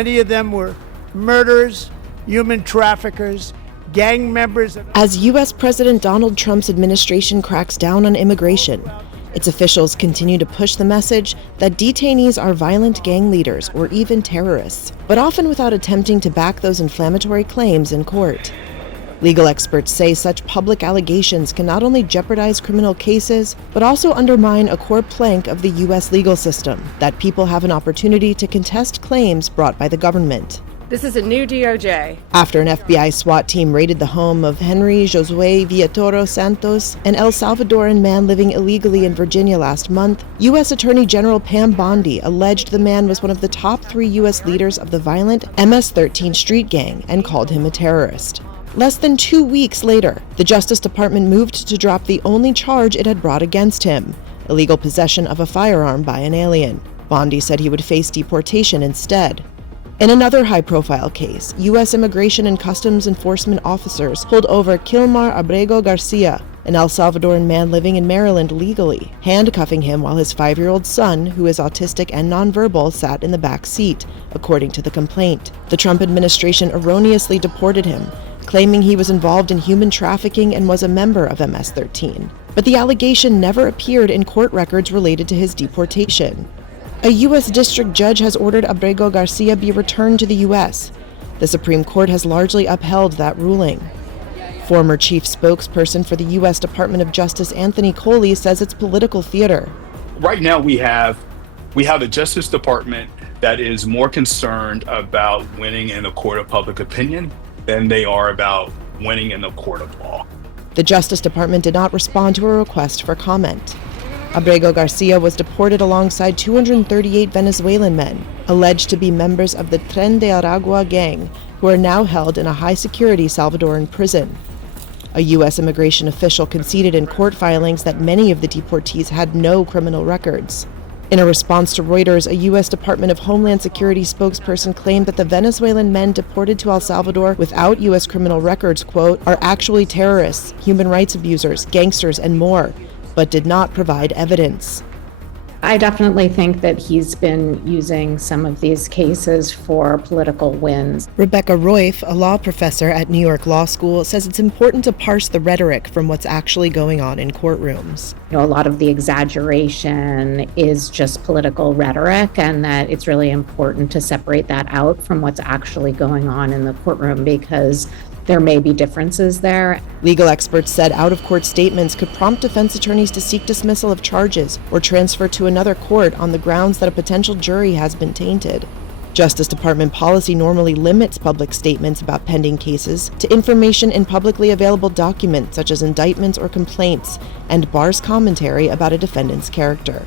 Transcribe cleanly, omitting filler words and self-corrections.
Many of them were murderers, human traffickers, gang members. As U.S. President Donald Trump's administration cracks down on immigration, its officials continue to push the message that detainees are violent gang leaders or even terrorists, but often without attempting to back those inflammatory claims in court. Legal experts say such public allegations can not only jeopardize criminal cases, but also undermine a core plank of the U.S. legal system, that people have an opportunity to contest claims brought by the government. This is a new DOJ. After an FBI SWAT team raided the home of Henrry Josue Villatoro Santos, an El Salvadoran man living illegally in Virginia last month, U.S. Attorney General Pam Bondi alleged the man was one of the top 3 U.S. leaders of the violent MS-13 street gang and called him a terrorist. Less than 2 weeks later, the Justice Department moved to drop the only charge it had brought against him, illegal possession of a firearm by an alien. Bondi said he would face deportation instead. In another high-profile case, U.S. Immigration and Customs Enforcement officers pulled over Kilmar Abrego Garcia, an El Salvadoran man living in Maryland legally, handcuffing him while his 5-year-old son, who is autistic and nonverbal, sat in the back seat, according to the complaint. The Trump administration erroneously deported him, claiming he was involved in human trafficking and was a member of MS-13. But the allegation never appeared in court records related to his deportation. A U.S. district judge has ordered Abrego Garcia be returned to the U.S. The Supreme Court has largely upheld that ruling. Former chief spokesperson for the U.S. Department of Justice Anthony Coley says it's political theater. Right now we have a Justice Department that is more concerned about winning in the court of public opinion than they are about winning in the court of law. The Justice Department did not respond to a request for comment. Abrego Garcia was deported alongside 238 Venezuelan men, alleged to be members of the Tren de Aragua gang, who are now held in a high-security Salvadoran prison. A U.S. immigration official conceded in court filings that many of the deportees had no criminal records. In a response to Reuters, a U.S. Department of Homeland Security spokesperson claimed that the Venezuelan men deported to El Salvador without U.S. criminal records, quote, are actually terrorists, human rights abusers, gangsters, and more, but did not provide evidence. I definitely think that he's been using some of these cases for political wins. Rebecca Roif, a law professor at New York Law School, says it's important to parse the rhetoric from what's actually going on in courtrooms. A lot of the exaggeration is just political rhetoric, and that it's really important to separate that out from what's actually going on in the courtroom, because there may be differences there. Legal experts said out-of-court statements could prompt defense attorneys to seek dismissal of charges or transfer to another court on the grounds that a potential jury has been tainted. Justice Department policy normally limits public statements about pending cases to information in publicly available documents such as indictments or complaints, and bars commentary about a defendant's character.